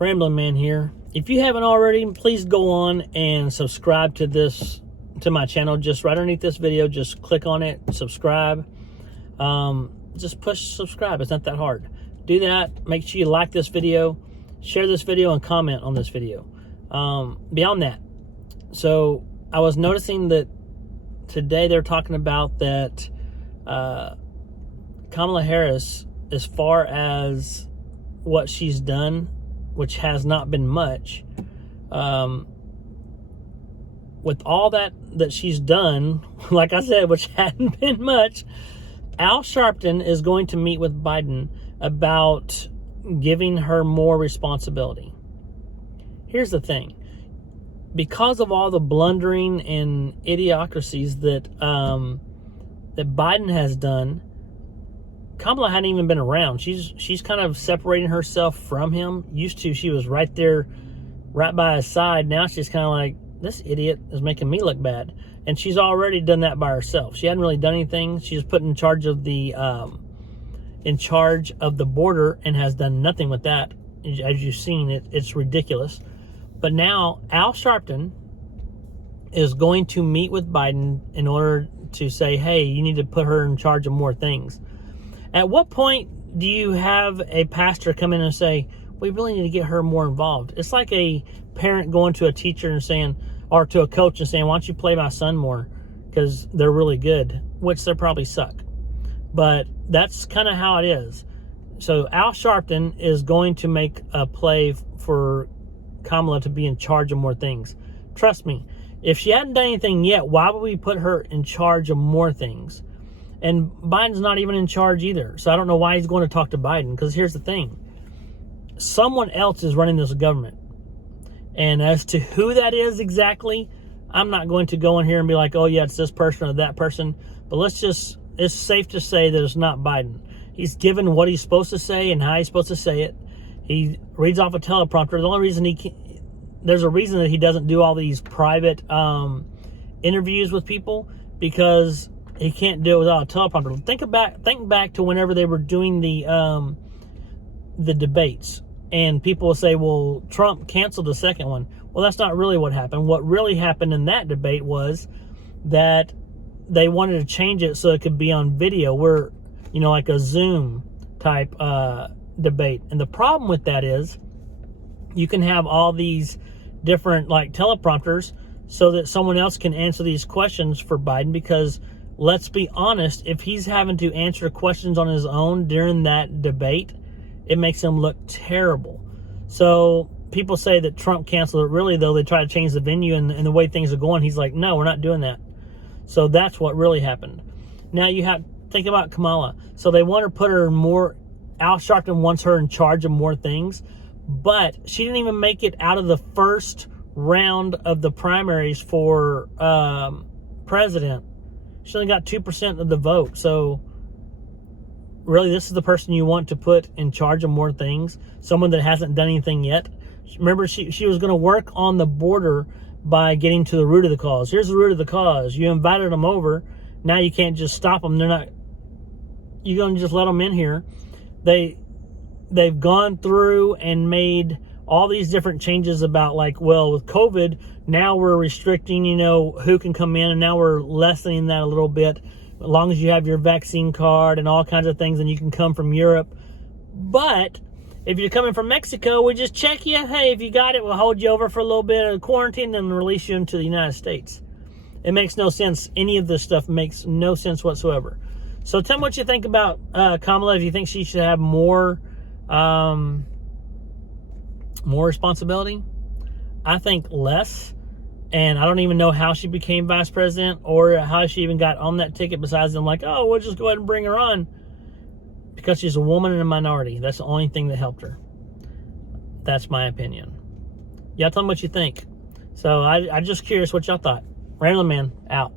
Ramblin Man here. If you haven't already, please go on and subscribe to my channel. Just right underneath this video, just click on it, subscribe. Just push subscribe. It's not that hard. Do that. Make sure you like this video, share this video, and comment on this video. Beyond that, so I was noticing that today they're talking about that Kamala Harris, as far as what she's done, which has not been much, with all that she's done, like I said, which hadn't been much, Al Sharpton is going to meet with Biden about giving her more responsibility. Here's the thing. Because of all the blundering and idiocracies that Biden has done, Kamala hadn't even been around. She's kind of separating herself from him. Used to, she was right there, right by his side. Now she's kind of like, this idiot is making me look bad. And she's already done that by herself. She hadn't really done anything. She was put in charge of the border and has done nothing with that. As you've seen, it's ridiculous. But now Al Sharpton is going to meet with Biden in order to say, hey, you need to put her in charge of more things. At what point do you have a pastor come in and say, we really need to get her more involved? It's like a parent going to a teacher and saying, or to a coach and saying, why don't you play my son more? Because they're really good, which they probably suck. But that's kind of how it is. So Al Sharpton is going to make a play for Kamala to be in charge of more things. Trust me, if she hadn't done anything yet, why would we put her in charge of more things? And Biden's not even in charge either. So I don't know why he's going to talk to Biden. Because here's the thing. Someone else is running this government. And as to who that is exactly, I'm not going to go in here and be like, oh yeah, it's this person or that person. But it's safe to say that it's not Biden. He's given what he's supposed to say and how he's supposed to say it. He reads off a teleprompter. The only reason there's a reason that he doesn't do all these private interviews with people, because he can't do it without a teleprompter. Think back to whenever they were doing the debates, and people will say, well, Trump canceled the second one. Well, that's not really what happened. What really happened in that debate was that they wanted to change it so it could be on video, where, like a Zoom type debate. And the problem with that is you can have all these different like teleprompters so that someone else can answer these questions for Biden, because let's be honest, if he's having to answer questions on his own during that debate, it makes him look terrible. So people say that Trump canceled it. Really, though, they try to change the venue and the way things are going. He's like, no, we're not doing that. So that's what really happened. Now you have to think about Kamala. So they want to put her more, Al Sharpton wants her in charge of more things, but she didn't even make it out of the first round of the primaries for president. She only got 2% of the vote. So really, this is the person you want to put in charge of more things? Someone that hasn't done anything yet? Remember, she was going to work on the border by getting to the root of the cause. Here's the root of the cause. You invited them over. Now you can't just stop them. You're going to just let them in here. They've gone through and made all these different changes about, like, well, with COVID, now we're restricting, who can come in, and now we're lessening that a little bit. As long as you have your vaccine card and all kinds of things, and you can come from Europe. But if you're coming from Mexico, we just check you. Hey, if you got it, we'll hold you over for a little bit of quarantine and release you into the United States. It makes no sense. Any of this stuff makes no sense whatsoever. So tell me what you think about Kamala. If you think she should have more responsibility. I think less. And I don't even know how she became vice president or how she even got on that ticket, besides them like, oh, we'll just go ahead and bring her on. Because she's a woman and a minority. That's the only thing that helped her. That's my opinion. Y'all tell me what you think. So I'm just curious what y'all thought. Ramblin' Man, out.